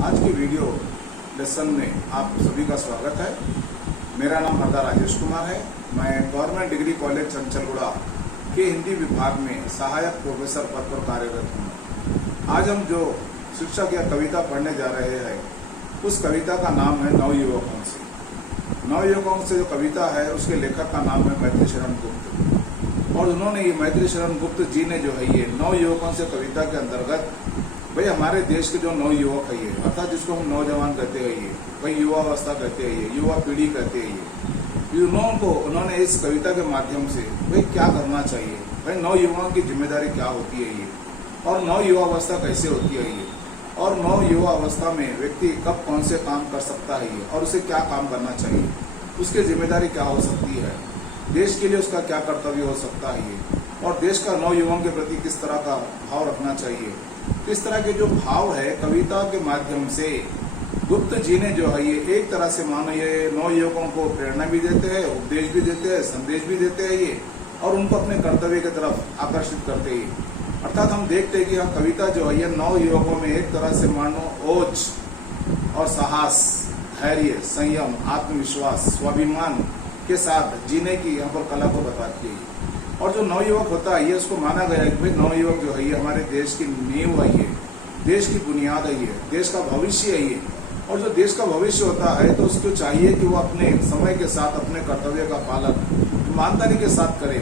आज की video lesson में आप सभी का स्वागत है। मेरा नाम हरदा राजेश कुमार है। मैं गवर्नमेंट डिग्री कॉलेज चंचलगुड़ा के हिंदी विभाग में सहायक प्रोफेसर पद पर कार्यरत हूँ। आज हम जो शिक्षक या कविता पढ़ने जा रहे हैं उस कविता का नाम है नवयुवकों से। नवयुवकों से जो कविता है उसके लेखक का नाम है मैत्री शरण गुप्त। और उन्होंने ये मैत्री शरण गुप्त जी ने जो है ये नवयुवकों से कविता के अंतर्गत भाई हमारे देश के जो नवयुवक है ये अर्थात जिसको हम नौजवान कहते हैं ये भाई युवा अवस्था कहते हैं ये युवा पीढ़ी कहते हैं ये उन्होंने इस कविता के माध्यम से भाई क्या करना चाहिए, भाई नवयुवाओं की जिम्मेदारी क्या होती है ये और नव युवा अवस्था कैसे होती है ये और नव युवा अवस्था में व्यक्ति कब कौन से काम कर सकता है ये और उसे क्या काम करना चाहिए, उसकी जिम्मेदारी क्या हो सकती है, देश के लिए उसका क्या कर्तव्य हो सकता है ये और देश का नवयुवाओं के प्रति किस तरह का भाव रखना चाहिए। इस तरह के जो भाव है कविता के माध्यम से गुप्त जी ने जो है ये एक तरह से मानो ये नवयुवकों को प्रेरणा भी देते हैं, उपदेश भी देते हैं, संदेश भी देते हैं ये और उनको अपने कर्तव्य की तरफ आकर्षित करते हैं। अर्थात हम देखते हैं कि हम कविता जो है ये नवयुवकों में एक तरह से मानो ओज और साहस, धैर्य, संयम, आत्मविश्वास, स्वाभिमान के साथ जीने की यहाँ पर कला को बताती है। और जो नवयुवक होता है ये उसको माना गया है कि भाई नवयुवक जो है ये हमारे देश की नींव है, ये देश की बुनियाद है, ये देश का भविष्य है ये। और जो देश का भविष्य होता है तो उसको चाहिए कि वो अपने समय के साथ अपने कर्तव्य का पालन ईमानदारी के साथ करे,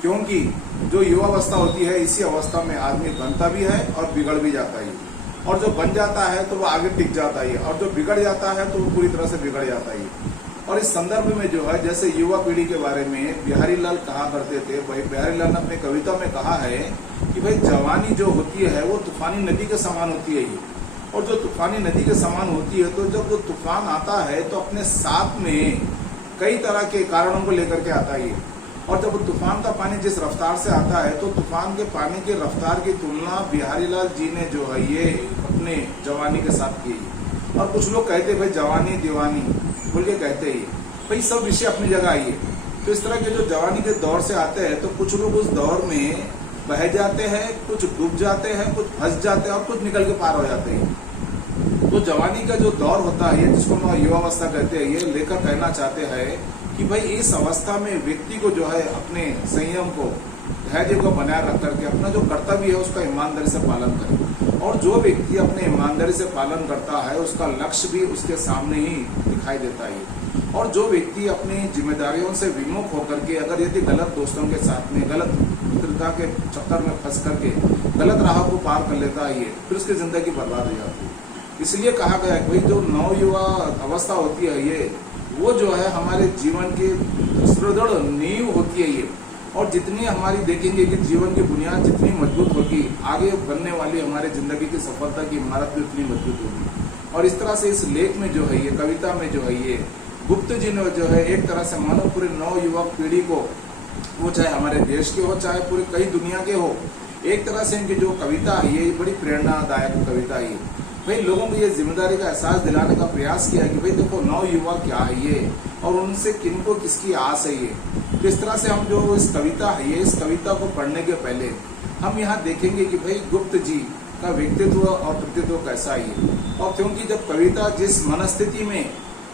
क्योंकि जो युवा अवस्था होती है इसी अवस्था में आदमी बनता भी है और बिगड़ भी जाता है। और जो बन जाता है तो वो आगे टिक जाता है और जो बिगड़ जाता है तो वो पूरी तरह से बिगड़ जाता है। और इस संदर्भ में जो है जैसे युवा पीढ़ी के बारे में बिहारी लाल कहा करते थे, भाई बिहारी लाल ने अपनी कविता में कहा है कि भाई जवानी जो होती है वो तूफानी नदी के समान होती है ये। और जो तूफानी नदी के समान होती है तो जब वो तूफान आता है तो अपने साथ में कई तरह के कारणों को लेकर के आता है। और जब तूफान का पानी जिस रफ्तार से आता है तो तूफान के पानी की रफ्तार की तुलना बिहारी लाल जी ने जो है ये अपने जवानी के साथ की। और कुछ लोग कहते भाई जवानी दीवानी बोल के कहते ही भाई सब विषय अपनी जगह आइए। तो इस तरह के जो जवानी के दौर से आते हैं तो कुछ लोग उस दौर में बह जाते हैं, कुछ डूब जाते हैं, कुछ फंस जाते हैं और कुछ निकल के पार हो जाते हैं। तो जवानी का जो दौर होता है जिसको हम युवा अवस्था कहते हैं, ये लेकर कहना चाहते हैं कि भाई इस अवस्था में व्यक्ति को जो है अपने संयम को, धैर्य को बनाए रख करके अपना जो कर्तव्य है उसका ईमानदारी से पालन करे। और जो व्यक्ति अपने ईमानदारी से पालन करता है उसका लक्ष्य भी उसके सामने ही दिखाई देता है। और जो व्यक्ति अपनी जिम्मेदारियों से विमुख होकर के अगर यदि गलत दोस्तों के साथ में गलत मित्रता के चक्कर में फंस करके गलत राह को पार कर लेता है ये फिर उसकी जिंदगी बर्बाद हो जाती है। इसलिए कहा गया है भाई जो नवयुवा अवस्था होती है ये वो जो है हमारे जीवन की सुदृढ़ नींव होती है ये। और जितनी हमारी देखेंगे कि जीवन की बुनियाद जितनी मजबूत होगी आगे बनने वाली हमारे जिंदगी की सफलता की इमारत भी उतनी मजबूत होगी। और इस तरह से इस लेख में जो है ये कविता में जो है ये गुप्त जी ने जो है एक तरह से मानो पूरे नवयुवक पीढ़ी को, वो चाहे हमारे देश के हो चाहे पूरी कई दुनिया के हो, एक तरह से इनकी जो कविता है ये बड़ी प्रेरणादायक कविता है। भाई लोगों को ये जिम्मेदारी का एहसास दिलाने का प्रयास किया है कि भाई देखो नवयुवा क्या है ये और उनसे किनको किसकी आस है ये। तो इस तरह से हम जो इस कविता है ये इस कविता को पढ़ने के पहले हम यहाँ देखेंगे कि भाई गुप्त जी का व्यक्तित्व और कृतित्व कैसा है। और क्योंकि जब कविता जिस मनस्थिति में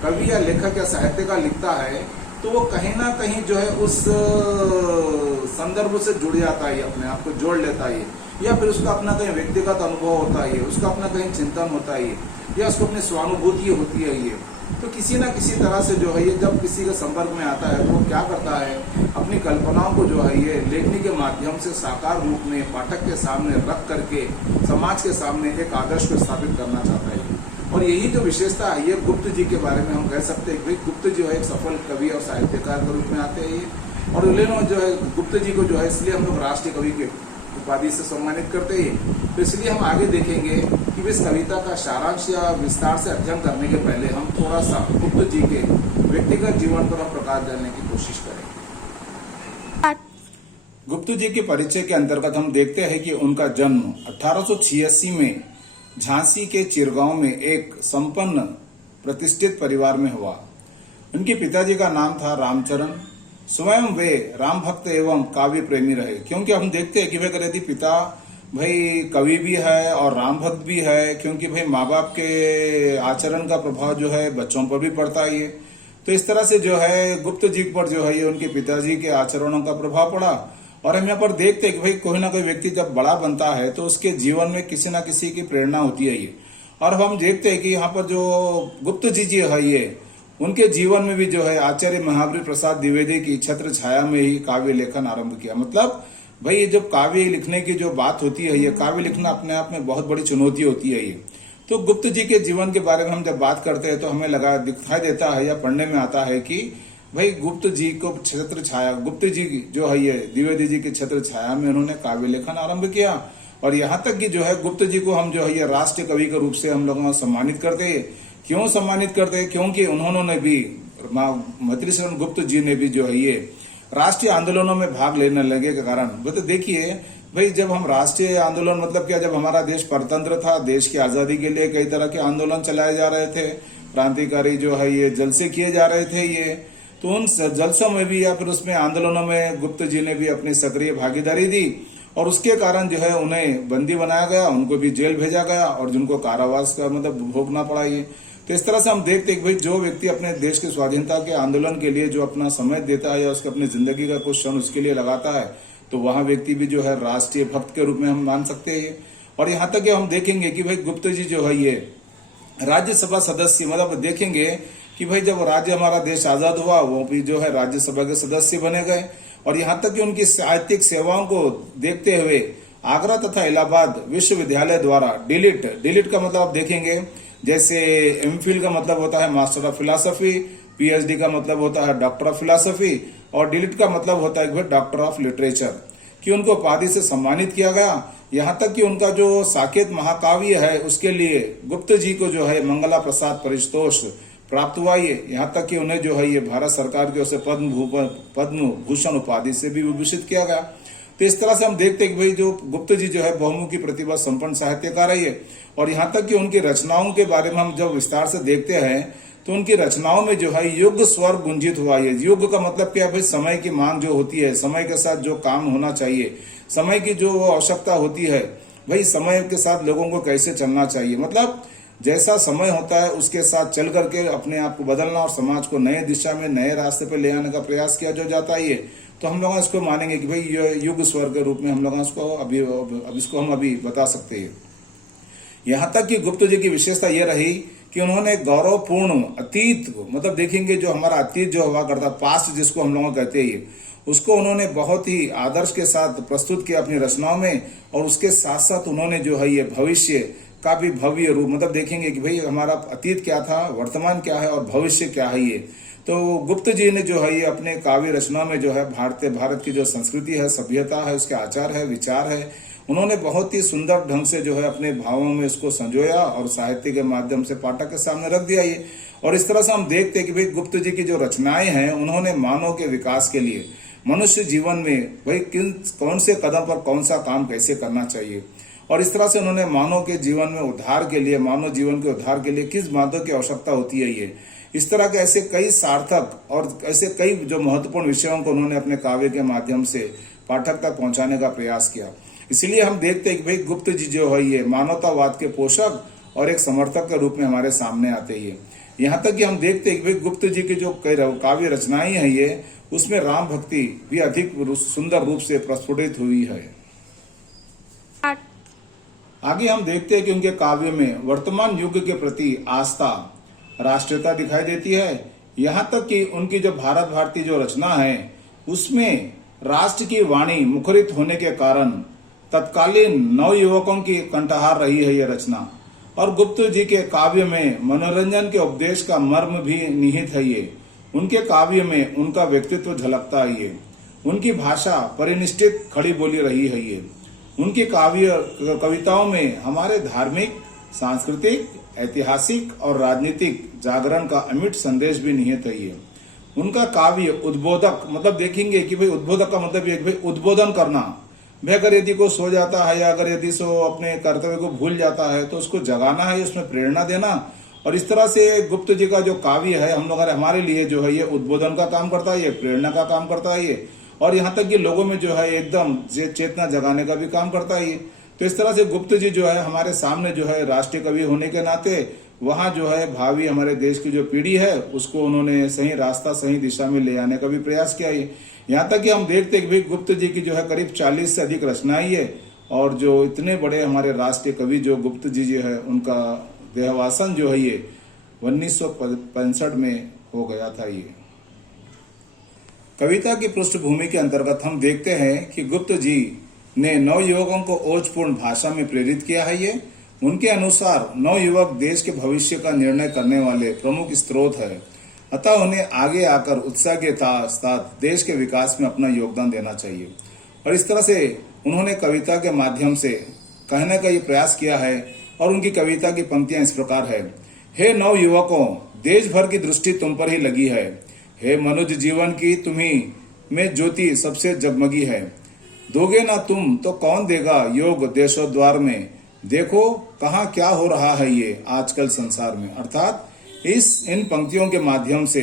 कवि या लेखक या साहित्यकार लिखता है तो वो कहीं ना कहीं जो है उस संदर्भ से जुड़ जाता है, अपने आप को जोड़ लेता है या फिर उसका अपना कहीं व्यक्तिगत अनुभव होता है, उसका अपना कहीं चिंतन होता है या उसको अपनी स्वानुभूति होती है ये। तो किसी ना किसी तरह से जो है ये जब किसी के संपर्क में आता है तो वो क्या करता है अपनी कल्पनाओं को जो है ये लेखनी के माध्यम से साकार रूप में पाठक के सामने रख करके समाज के सामने एक आदर्श को स्थापित करना चाहता है। और यही जो विशेषता है ये गुप्त जी के बारे में हम कह सकते हैं कि गुप्त जो है एक सफल कवि और साहित्यकार के रूप में आते हैं ये। और जो है गुप्त जी को जो है इसलिए हम लोग राष्ट्रीय कवि के उपाधि से सम्मानित करते हैं। तो इसलिए हम आगे देखेंगे कि इस कविता का सारांश या विस्तार से अध्ययन करने के पहले हम थोड़ा सा गुप्त जी के व्यक्तिगत जीवन पर हम प्रकाश डालने की कोशिश करेंगे। गुप्त जी के परिचय के अंतर्गत हम देखते हैं कि उनका जन्म 1886 में झांसी के चिरगांव में एक संपन्न प्रतिष्ठित परिवार में हुआ। उनके पिताजी का नाम था रामचरण। स्वयं वे राम भक्त एवं काव्य प्रेमी रहे, क्योंकि हम देखते हैं कि वे यदि पिता भाई कवि भी है और राम भक्त भी है, क्योंकि भाई माँ बाप के आचरण का प्रभाव जो है बच्चों पर भी पड़ता है ये। तो इस तरह से जो है गुप्त जी पर जो है ये उनके पिताजी के आचरणों का प्रभाव पड़ा। और हम यहाँ पर देखते हैं कि भाई कोई ना कोई व्यक्ति जब बड़ा बनता है तो उसके जीवन में किसी ना किसी की प्रेरणा होती है ये। और हम देखते हैं कि यहाँ पर जो गुप्त जी है ये, उनके जीवन में भी जो है आचार्य महावीर प्रसाद द्विवेदी की छत्र छाया में ही काव्य लेखन आरंभ किया। मतलब भाई ये जब काव्य लिखने की जो बात होती है, ये काव्य लिखना अपने आप में बहुत बड़ी चुनौती होती है ये। तो गुप्त जी के जीवन के बारे में हम जब बात करते हैं तो हमें दिखाई देता है या पढ़ने में आता है कि भाई गुप्त जी को छत्र छाया, गुप्त जी जो है ये द्विवेदी जी की छत्र छाया में उन्होंने काव्य लेखन आरंभ किया। और यहाँ तक कि जो है गुप्त जी को हम जो है ये राष्ट्रीय कवि के रूप से हम लोग सम्मानित करते हैं। क्यों सम्मानित करते हैं? क्योंकि उन्होंने भी, मैत्रीशरण गुप्त जी ने भी जो है ये राष्ट्रीय आंदोलनों में भाग लेने लगे के कारण। तो देखिए भाई, जब हम राष्ट्रीय आंदोलन मतलब क्या, जब हमारा देश परतंत्र था, देश की आजादी के लिए कई तरह के आंदोलन चलाए जा रहे थे, क्रांतिकारी जो है ये जलसे किए जा रहे थे ये, तो उन जलसों में भी या फिर उसमें आंदोलनों में गुप्त जी ने भी अपनी सक्रिय भागीदारी दी। और उसके कारण जो है उन्हें बंदी बनाया गया, उनको भी जेल भेजा गया और जिनको कारावास का मतलब भोगना पड़ा ये। तो इस तरह से हम देखते हैं कि भाई जो व्यक्ति अपने देश की स्वाधीनता के आंदोलन के लिए जो अपना समय देता है या उसके अपनी जिंदगी का कुछ क्षण उसके लिए लगाता है, तो वह व्यक्ति भी जो है राष्ट्रीय भक्त के रूप में हम मान सकते हैं। और यहाँ तक हम देखेंगे कि भाई गुप्त जी जो है ये राज्यसभा सदस्य, मतलब देखेंगे कि भाई जब राज्य हमारा देश आजाद हुआ वो भी जो है राज्यसभा के सदस्य बने गए। और यहाँ तक कि उनकी साहित्यिक सेवाओं को देखते हुए आगरा तथा इलाहाबाद विश्वविद्यालय द्वारा डिलीट का मतलब आप देखेंगे, जैसे एमफिल का मतलब होता है मास्टर ऑफ फिलॉसफी, पीएचडी का मतलब होता है डॉक्टर ऑफ फिलॉसफी, और डिलीट का मतलब होता है डॉक्टर ऑफ लिटरेचर, कि उनको उपाधि से सम्मानित किया गया। यहाँ तक कि उनका जो साकेत महाकाव्य है उसके लिए गुप्त जी को जो है मंगला प्रसाद परितोष प्राप्त हुआ ये। यहाँ तक कि उन्हें जो है ये भारत सरकार की ओर से पद्म भूषण उपाधि से भी विभूषित किया गया। तो इस तरह से हम देखते हैं कि भाई जो गुप्त जी जो है बहुमुखी प्रतिभा संपन्न साहित्यकार है। और यहाँ तक कि उनकी रचनाओं के बारे में हम जब विस्तार से देखते हैं तो उनकी रचनाओं में जो है युग स्वर गुंजित हुआ है। युग का मतलब क्या है भाई, समय की मांग जो होती है, समय के साथ जो काम होना चाहिए, समय की जो आवश्यकता होती है, भाई समय के साथ लोगों को कैसे चलना चाहिए, मतलब जैसा समय होता है उसके साथ चल करके अपने आप को बदलना और समाज को नए दिशा में नए रास्ते पर ले आने का प्रयास किया जो जाता है। तो हम लोग इसको मानेंगे कि भाई युग स्वर के रूप में हम लोग इसको हम अभी बता सकते हैं। यहाँ तक कि गुप्त जी की विशेषता यह रही कि उन्होंने गौरवपूर्ण अतीत को, मतलब देखेंगे जो हमारा अतीत जो हुआ करता, पास्ट जिसको हम लोग कहते हैं, उसको उन्होंने बहुत ही आदर्श के साथ प्रस्तुत किया अपनी रचनाओं में। और उसके साथ साथ उन्होंने जो है ये भविष्य का भी भव्य रूप, मतलब देखेंगे कि भाई हमारा अतीत क्या था, वर्तमान क्या है और भविष्य क्या है ये। तो गुप्त जी ने जो है ये अपने काव्य रचना में जो है भारत की जो संस्कृति है, सभ्यता है, उसके आचार है, विचार है, उन्होंने बहुत ही सुंदर ढंग से जो है अपने भावों में इसको संजोया और साहित्य के माध्यम से पाठक के सामने रख दिया ये। और इस तरह से हम देखते हैं कि भाई गुप्त जी की जो रचनाएं हैं उन्होंने मानव के विकास के लिए, मनुष्य जीवन में भाई कौन से कदम पर कौन सा काम कैसे करना चाहिए, और इस तरह से उन्होंने मानव के जीवन में उद्धार के लिए, मानव जीवन के उद्धार के लिए किस बातों की आवश्यकता होती है ये, इस तरह के ऐसे कई सार्थक और ऐसे कई जो महत्वपूर्ण विषयों को उन्होंने अपने काव्य के माध्यम से पाठक तक पहुंचाने का प्रयास किया। इसलिए हम देखते हैं कि भाई गुप्त जी जो है ये मानवतावाद के पोषक और एक समर्थक के रूप में हमारे सामने आते हैं। यहाँ तक कि हम देखते हैं कि भाई गुप्त जी की जो काव्य रचनाएं हैं ये, उसमें राम भक्ति भी अधिक सुंदर रूप से प्रस्फुटित हुई है। आगे हम देखते हैं कि उनके काव्य में वर्तमान युग के प्रति आस्था, राष्ट्रीयता दिखाई देती है। यहाँ तक कि उनकी जो भारत भारती जो रचना है उसमें राष्ट्र की वाणी मुखरित होने के कारण तत्कालीन नवयुवकों की कंठहार रही है ये रचना। और गुप्त जी के काव्य में मनोरंजन के उपदेश का मर्म भी निहित है ये। उनके काव्य में उनका व्यक्तित्व झलकता है ये। उनकी भाषा परिनिष्ठित खड़ी बोली रही है ये। उनकी कविताओं में हमारे धार्मिक, सांस्कृतिक, ऐतिहासिक और राजनीतिक जागरण का अमिट संदेश भी निहित है ये। उनका काव्य उद्बोधक, मतलब देखेंगे कि भाई उद्बोधक का मतलब ये भाई उद्बोधन करना। भाई अगर यदि को सो जाता है या अगर यदि सो अपने कर्तव्य को भूल जाता है तो उसको जगाना है, उसमें प्रेरणा देना। और इस तरह से गुप्त जी का जो काव्य है हम लोग हमारे लिए जो है ये उद्बोधन का काम करता है, ये प्रेरणा का काम करता है ये। और यहाँ तक कि लोगों में जो है एकदम चेतना जगाने का भी काम करता है ये। तो इस तरह से गुप्त जी जो है हमारे सामने जो है राष्ट्रीय कवि होने के नाते वहां जो है भावी हमारे देश की जो पीढ़ी है उसको उन्होंने सही रास्ता सही दिशा में ले आने का भी प्रयास किया है। यहाँ तक कि हम देखते हैं कि गुप्त जी की जो है करीब 40 से अधिक रचनाएं है और जो इतने बड़े हमारे राष्ट्रीय कवि जो गुप्त जी जो है उनका देहावसान जो है ये 1965 में हो गया था। ये कविता की पृष्ठभूमि के अंतर्गत हम देखते हैं कि गुप्त जी ने नवयुवकों को ओजपूर्ण भाषा में प्रेरित किया है। ये उनके अनुसार नवयुवक देश के भविष्य का निर्णय करने वाले प्रमुख स्रोत है, अतः उन्हें आगे आकर उत्साह के साथ देश के विकास में अपना योगदान देना चाहिए। और इस तरह से उन्होंने कविता के माध्यम से कहने का ये प्रयास किया है और उनकी कविता की पंक्तियां इस प्रकार है। हे नवयुवकों, देश भर की दृष्टि तुम पर ही लगी है। हे मनुज जीवन की तुम्ही में ज्योति सबसे जगमगी है। दोगे ना तुम तो कौन देगा योग देशोद्वार में। देखो कहाँ क्या हो रहा है ये आजकल संसार में। अर्थात इन पंक्तियों के माध्यम से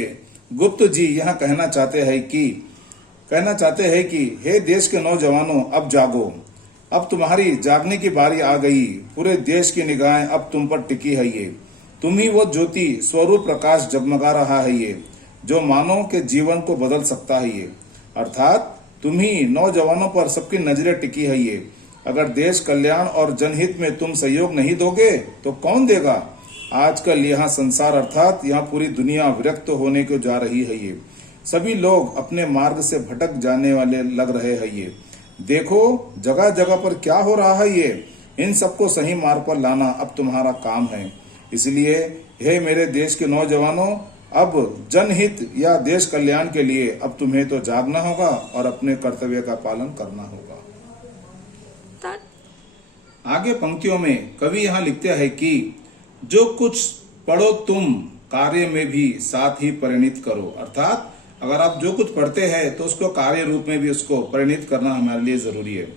गुप्त जी यहाँ कहना चाहते हैं कि हे देश के नौजवानों, अब जागो, अब तुम्हारी जागने की बारी आ गई। पूरे देश की निगाहें अब तुम पर टिकी है। ये तुम ही वो ज्योति स्वरूप प्रकाश जगमगा रहा है ये, जो मानव के जीवन को बदल सकता है ये। अर्थात तुम ही नौजवानों पर सबकी नजरें टिकी है ये। अगर देश कल्याण और जनहित में तुम सहयोग नहीं दोगे तो कौन देगा। आजकल यहाँ संसार अर्थात यहाँ पूरी दुनिया विरक्त होने को जा रही है। ये सभी लोग अपने मार्ग से भटक जाने वाले लग रहे हैं। ये देखो जगह जगह पर क्या हो रहा है। ये इन सबको सही मार्ग पर लाना अब तुम्हारा काम है। इसलिए हे मेरे देश के नौजवानों, अब जनहित या देश कल्याण के लिए अब तुम्हें तो जागना होगा और अपने कर्तव्य का पालन करना होगा। आगे पंक्तियों में कवि यहाँ लिखते हैं कि जो कुछ पढ़ो तुम कार्य में भी साथ ही परिणित करो। अर्थात अगर आप जो कुछ पढ़ते हैं तो उसको कार्य रूप में भी उसको परिणित करना हमारे लिए जरूरी है।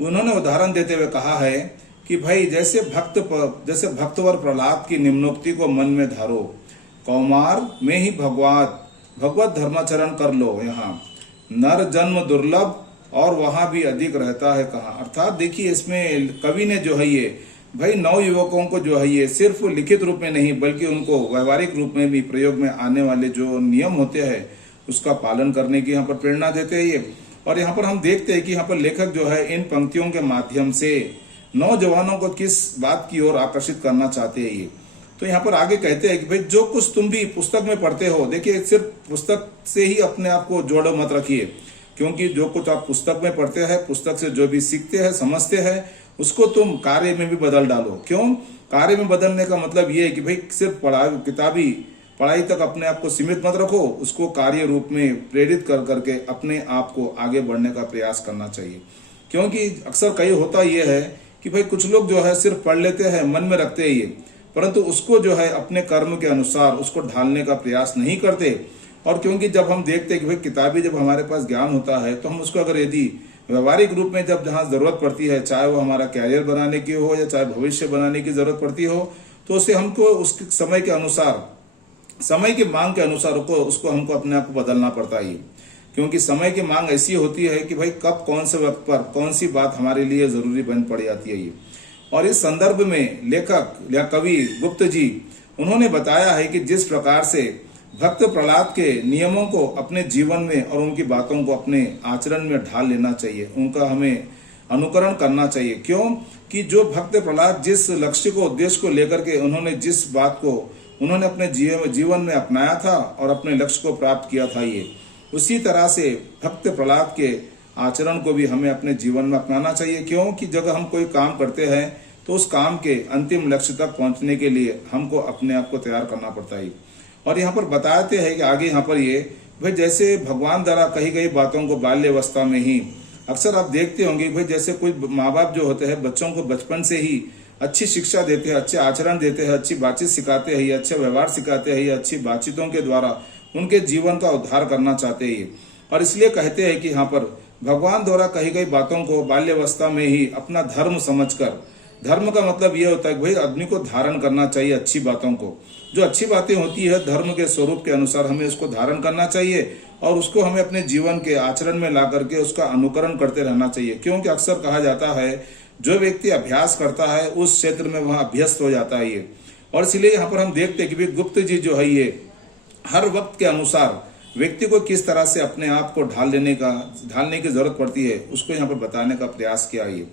उन्होंने उदाहरण देते हुए कहा है कि भाई जैसे भक्तवर प्रहलाद की निम्नोक्ति को मन में धारो, कौमार में ही भगवत धर्माचरण कर लो। यहाँ नर जन्म दुर्लभ और वहां भी अधिक रहता है कहाँ। अर्थात देखिए इसमें कवि ने जो है ये भाई नवयुवकों को जो है ये सिर्फ लिखित रूप में नहीं बल्कि उनको व्यवहारिक रूप में भी प्रयोग में आने वाले जो नियम होते हैं उसका पालन करने की यहाँ पर प्रेरणा देते हैं ये। और यहाँ पर हम देखते हैं कि यहाँ पर लेखक जो है इन पंक्तियों के माध्यम से नौजवानों को किस बात की ओर आकर्षित करना चाहते हैं ये। तो यहाँ पर आगे कहते हैं कि भाई जो कुछ तुम भी पुस्तक में पढ़ते हो, देखिए सिर्फ पुस्तक से ही अपने आप को जोड़ो मत रखिए, क्योंकि जो कुछ आप पुस्तक में पढ़ते हैं, पुस्तक से जो भी सीखते हैं समझते हैं उसको तुम कार्य में भी बदल डालो। क्यों कार्य में बदलने का मतलब ये है कि भाई सिर्फ किताबी पढ़ाई तक अपने आप को सीमित मत रखो, उसको कार्य रूप में प्रेरित कर करके अपने आप को आगे बढ़ने का प्रयास करना चाहिए। क्योंकि अक्सर कई होता ये है कि भाई कुछ लोग जो है सिर्फ पढ़ लेते हैं, मन में रखते हैं ये, परंतु उसको जो है अपने कर्म के अनुसार उसको ढालने का प्रयास नहीं करते। और क्योंकि जब हम देखते हैं कि भाई किताबी जब हमारे पास ज्ञान होता है तो हम उसको अगर यदि व्यवहारिक रूप में जहाँ जरूरत पड़ती है, चाहे वो हमारा कैरियर बनाने की हो या चाहे भविष्य बनाने की जरूरत पड़ती हो, तो उसे हमको उस समय के अनुसार, समय की मांग के अनुसार उसको हमको अपने आप को बदलना पड़ता है। क्योंकि समय की मांग ऐसी होती है कि भाई कब कौन से वक्त पर कौन सी बात हमारे लिए जरूरी बन पड़ जाती है ये। और इस संदर्भ में लेखक या कवि गुप्त जी उन्होंने बताया है कि जिस प्रकार से भक्त प्रहलाद के नियमों को अपने जीवन में और उनकी बातों को अपने आचरण में ढाल लेना चाहिए, उनका हमें अनुकरण करना चाहिए। क्यों कि जो भक्त प्रहलाद जिस लक्ष्य को, उद्देश्य को लेकर के उन्होंने जिस बात को उन्होंने अपने जीवन में अपनाया था और अपने लक्ष्य को प्राप्त किया था, ये उसी तरह से भक्त प्रहलाद के आचरण को भी हमें अपने जीवन में अपनाना चाहिए। क्यों कि जब हम कोई काम करते हैं तो उस काम के अंतिम लक्ष्य तक पहुंचने के लिए हमको अपने आप को तैयार करना पड़ता है। और यहाँ पर बताते हैं कि आगे यहाँ पर ये भाई जैसे भगवान द्वारा कही गई बातों को बाल्यावस्था में ही अक्सर आप देखते होंगे भाई जैसे कोई माँ बाप जो होते हैं बच्चों को बचपन से ही अच्छी शिक्षा देते हैं, अच्छे आचरण देते हैं, अच्छी बातचीत सिखाते हैं, अच्छे व्यवहार सिखाते हैं, अच्छी बातचीतों के द्वारा उनके जीवन का उद्धार करना चाहते हैं। और इसलिए कहते हैं कि यहाँ पर भगवान द्वारा कही गई बातों को बाल्यावस्था में ही अपना धर्म समझकर, धर्म का मतलब यह होता है कि भाई आदमी को धारण करना चाहिए अच्छी बातों को, जो अच्छी बातें होती है धर्म के स्वरूप के अनुसार हमें उसको धारण करना चाहिए और उसको हमें अपने जीवन के आचरण में ला करके उसका अनुकरण करते रहना चाहिए। क्योंकि अक्सर कहा जाता है जो व्यक्ति अभ्यास करता है उस क्षेत्र में वह अभ्यस्त हो जाता है ये। और इसलिए यहाँ पर हम देखते हैं कि भाई गुप्त जी जो है ये हर वक्त के अनुसार व्यक्ति को किस तरह से अपने आप को ढालने की जरूरत पड़ती है उसको यहाँ पर बताने का प्रयास किया है।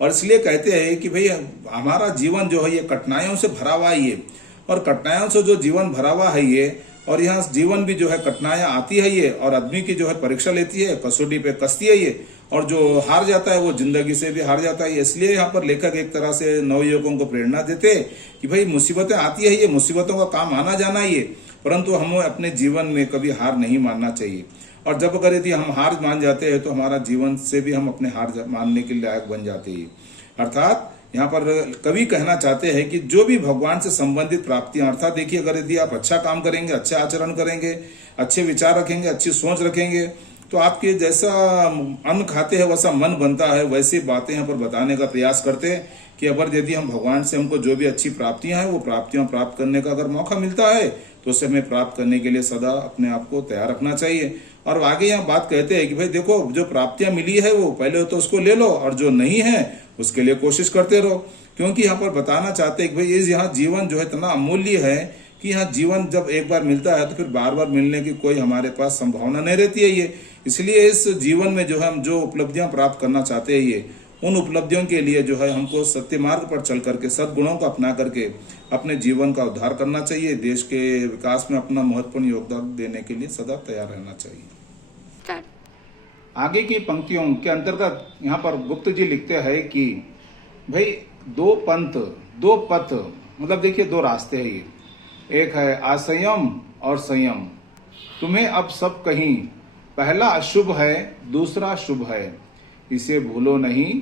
और इसलिए कहते हैं कि भाई हमारा जीवन जो है ये कठिनाइयों से भरा हुआ है ये, और कठिनाइयों से जो जीवन भरा हुआ है ये, और यहाँ जीवन भी जो है कठिनाइयां आती है ये, और आदमी की जो है परीक्षा लेती है, कसौटी पे कसती है ये, और जो हार जाता है वो जिंदगी से भी हार जाता है। इसलिए यहाँ पर लेखक एक तरह से नवयुवकों को प्रेरणा देते हैं कि भाई मुसीबतें आती है ये, मुसीबतों का काम आना जाना ये, परंतु हमें अपने जीवन में कभी हार नहीं मानना चाहिए। और जब अगर यदि हम हार मान जाते हैं तो हमारा जीवन से भी हम अपने हार मानने के लायक बन जाते हैं। अर्थात यहाँ पर कवि कहना चाहते हैं कि जो भी भगवान से संबंधित प्राप्तियां, अर्थात देखिए अगर यदि आप अच्छा काम करेंगे, अच्छा आचरण करेंगे, अच्छे विचार रखेंगे, अच्छी सोच रखेंगे, तो आपके जैसा अन्न खाते हैं वैसा मन बनता है। वैसी बातें यहाँ पर बताने का प्रयास करते हैं कि अगर यदि हम भगवान से हमको जो भी अच्छी प्राप्तियां हैं वो प्राप्तियां प्राप्त करने का अगर मौका मिलता है तो उसे हमें प्राप्त करने के लिए सदा अपने आप को तैयार रखना चाहिए। और आगे यहाँ बात कहते हैं कि भाई देखो जो प्राप्तियां मिली है वो पहले तो उसको ले लो, और जो नहीं है उसके लिए कोशिश करते रहो। क्योंकि यहाँ पर बताना चाहते हैं कि भाई इस यहाँ जीवन जो है इतना अमूल्य है कि यहाँ जीवन जब एक बार मिलता है तो फिर बार बार मिलने की कोई हमारे पास संभावना नहीं रहती है ये। इसलिए इस जीवन में जो है हम जो उपलब्धियां प्राप्त करना चाहते हैं ये, उन उपलब्धियों के लिए जो है हमको सत्य मार्ग पर चल करके सद्गुणों को अपना करके अपने जीवन का उद्धार करना चाहिए। देश के विकास में अपना महत्वपूर्ण योगदान देने के लिए सदा तैयार रहना चाहिए। आगे की पंक्तियों के अंतर्गत यहाँ पर गुप्त जी लिखते हैं कि भाई दो पंथ दो पथ, मतलब देखिए दो रास्ते हैं ये, एक है असंयम और संयम। तुम्हें अब सब कहीं, पहला अशुभ है दूसरा शुभ है, इसे भूलो नहीं,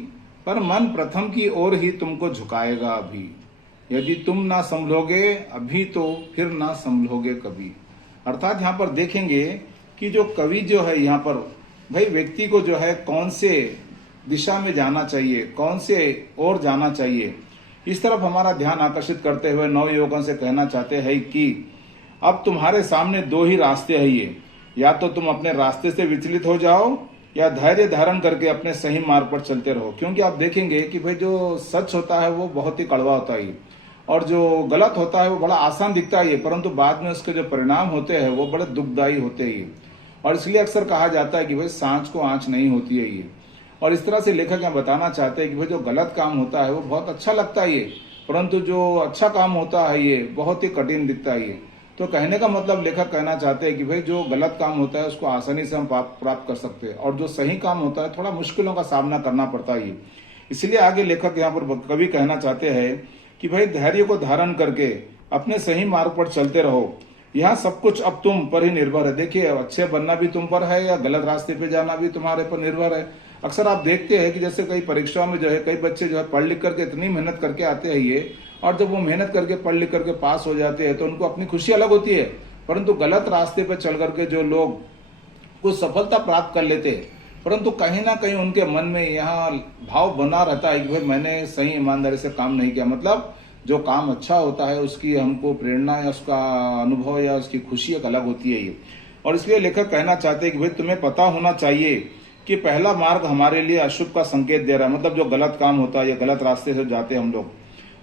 पर मन प्रथम की ओर ही तुमको झुकाएगा अभी। यदि तुम ना संभलोगे अभी तो फिर ना संभलोगे कभी। अर्थात यहाँ पर देखेंगे कि जो कवि जो है यहाँ पर भाई व्यक्ति को जो है कौन से दिशा में जाना चाहिए, कौन से ओर जाना चाहिए, इस तरफ हमारा ध्यान आकर्षित करते हुए नवयुवकों से कहना चाहते हैं कि अब तुम्हारे सामने दो ही रास्ते हैं ये, या तो तुम अपने रास्ते से विचलित हो जाओ या धैर्य धारण करके अपने सही मार्ग पर चलते रहो। क्योंकि आप देखेंगे कि भाई जो सच होता है वो बहुत ही कड़वा होता है और जो गलत होता है वो बड़ा आसान दिखता है, परंतु बाद में उसके जो परिणाम होते हैं वो बड़े दुखदायी होते हैं। और इसलिए अक्सर कहा जाता है कि भाई सांच को आंच नहीं होती है ये। और इस तरह से लेखक यहाँ बताना चाहते हैं कि भाई जो गलत काम होता है वो बहुत अच्छा लगता है ये, परंतु जो अच्छा काम होता है ये बहुत ही कठिन दिखता है ये। तो कहने का मतलब लेखक कहना चाहते हैं कि भाई जो गलत काम होता है उसको आसानी से हम प्राप्त कर सकते हैं, और जो सही काम होता है थोड़ा मुश्किलों का सामना करना पड़ता है। इसलिए आगे लेखक यहाँ पर कवि कहना चाहते हैं कि भाई धैर्य को धारण करके अपने सही मार्ग पर चलते रहो। यहाँ सब कुछ अब तुम पर ही निर्भर है। देखिए अच्छे बनना भी तुम पर है या गलत रास्ते पे जाना भी तुम्हारे पर निर्भर है। अक्सर आप देखते हैं कि जैसे कई परीक्षाओं में जो है कई बच्चे जो है पढ़ लिख करके इतनी मेहनत करके आते हैं ये, और जब वो मेहनत करके पढ़ लिख करके पास हो जाते हैं तो उनको अपनी खुशी अलग होती है, परंतु गलत रास्ते पर चल करके जो लोग कुछ सफलता प्राप्त कर लेते हैं, परंतु कहीं ना कहीं उनके मन में यहाँ भाव बना रहता है कि भाई मैंने सही ईमानदारी से काम नहीं किया। मतलब जो काम अच्छा होता है उसकी हमको प्रेरणा या उसका अनुभव या उसकी खुशी एक अलग होती है ये। और इसलिए लेखक कहना चाहते हैं कि भाई तुम्हें पता होना चाहिए कि पहला मार्ग हमारे लिए अशुभ का संकेत दे रहा है, मतलब जो गलत काम होता है या गलत रास्ते से जाते हैं हम लोग,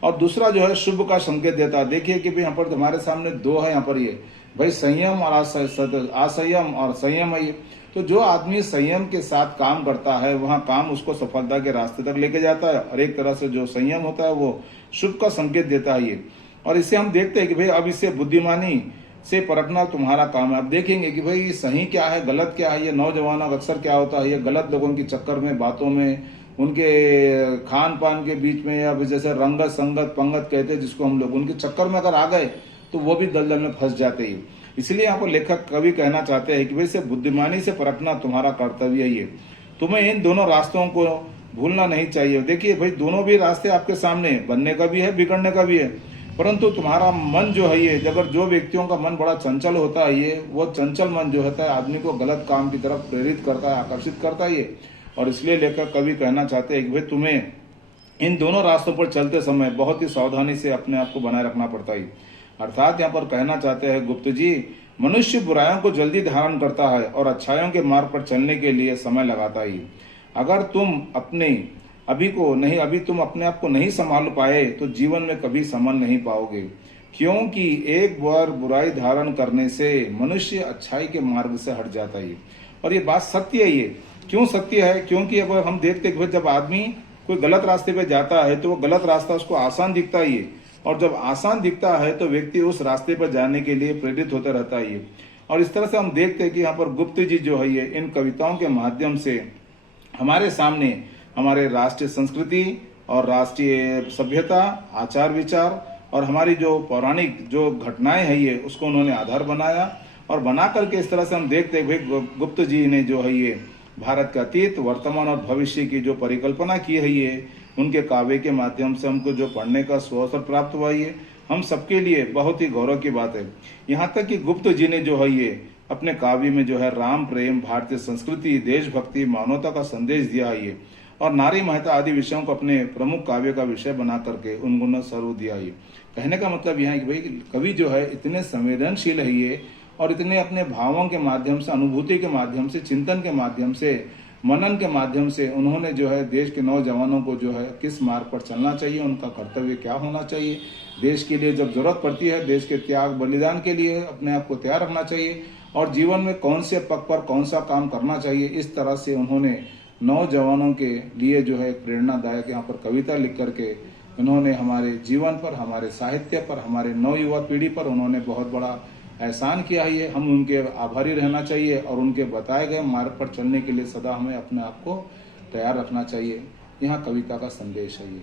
और दूसरा जो है शुभ का संकेत देता है। देखिए कि भाई यहाँ पर हमारे सामने दो है, यहाँ पर ये भाई संयम और असंयम और संयम है। तो जो आदमी संयम के साथ काम करता है वहां काम उसको सफलता के रास्ते तक लेके जाता है, और एक तरह से जो संयम होता है वो शुभ का संकेत देता है ये। और इसे हम देखते हैं कि भाई अब इसे बुद्धिमानी से परखना तुम्हारा काम है। अब देखेंगे कि भाई सही क्या है गलत क्या है। ये नौजवानों अक्सर क्या होता है, ये गलत लोगों के चक्कर में, बातों में, उनके खान पान के बीच में, या जैसे रंगत संगत पंगत कहते हैं जिसको हम लोग, उनके चक्कर में अगर आ गए तो वो भी दलदल में फंस जाते हैं। इसलिए यहाँ पर लेखक कवि कहना चाहते हैं कि भाई से बुद्धिमानी से परखना तुम्हारा कर्तव्य है ये। तुम्हें इन दोनों रास्तों को भूलना नहीं चाहिए। देखिए भाई दोनों भी रास्ते आपके सामने, बनने का भी है बिगड़ने का भी है, परंतु तुम्हारा मन जो है ये, अगर जो व्यक्तियों का मन बड़ा चंचल होता है ये, वो चंचल मन जो होता है आदमी को गलत काम की तरफ प्रेरित करता है, आकर्षित करता है ये। और इसलिए लेखक कवि कहना चाहते हैं कि भाई तुम्हें इन दोनों रास्तों पर चलते समय बहुत ही सावधानी से अपने आप को बनाए रखना पड़ता है। अर्थात यहाँ पर कहना चाहते हैं गुप्त जी, मनुष्य बुराइयों को जल्दी धारण करता है और अच्छाइयों के मार्ग पर चलने के लिए समय लगाता है। अगर तुम अभी तुम अपने आप को नहीं संभाल पाए तो जीवन में कभी संभल नहीं पाओगे, क्योंकि एक बार बुराई धारण करने से मनुष्य अच्छाई के मार्ग से हट जाता है। और ये बात सत्य है। ये क्यों सत्य है? क्योंकि अगर हम देखते हैं जब आदमी कोई गलत रास्ते पे जाता है तो वो गलत रास्ता उसको आसान दिखता ही है, और जब आसान दिखता है तो व्यक्ति उस रास्ते पर जाने के लिए प्रेरित होता रहता है। और इस तरह से हम देखते हैं कि यहाँ पर गुप्त जी जो है ये इन कविताओं के माध्यम से हमारे सामने हमारे राष्ट्रीय संस्कृति और राष्ट्रीय सभ्यता, आचार विचार और हमारी जो पौराणिक जो घटनाएं है ये उसको उन्होंने आधार बनाया। और बना करके इस तरह से हम देखते हैं भाई गुप्त जी ने जो है ये भारत का अतीत, वर्तमान और भविष्य की जो परिकल्पना की है ये उनके काव्य के माध्यम से हमको जो पढ़ने का अवसर प्राप्त हुआ ये हम सबके लिए बहुत ही गौरव की बात है। यहाँ तक कि गुप्त जी ने जो है ये अपने काव्य में जो है राम प्रेम, भारतीय संस्कृति, देशभक्ति, मानवता का संदेश दिया है ये, और नारी महत्ता आदि विषयों को अपने प्रमुख काव्य का विषय बना करके उन्होंने स्वरूप दिया है। कहने का मतलब यह है कि भाई कवि जो है इतने संवेदनशील है ये, और इतने अपने भावों के माध्यम से, अनुभूति के माध्यम से, चिंतन के माध्यम से, मनन के माध्यम से उन्होंने जो है देश के नौजवानों को जो है किस मार्ग पर चलना चाहिए, उनका कर्तव्य क्या होना चाहिए, देश के लिए जब जरूरत पड़ती है देश के त्याग बलिदान के लिए अपने आप को तैयार रखना चाहिए, और जीवन में कौन से पग पर कौन सा काम करना चाहिए, इस तरह से उन्होंने नौजवानों के लिए जो है प्रेरणादायक यहाँ पर कविता लिख करके उन्होंने हमारे जीवन पर, हमारे साहित्य पर, हमारे नवयुवा पीढ़ी पर उन्होंने बहुत बड़ा एहसान किया है। हम उनके आभारी रहना चाहिए और उनके बताए गए मार्ग पर चलने के लिए सदा हमें अपने आप को तैयार रखना चाहिए। यहाँ कविता का संदेश है ये।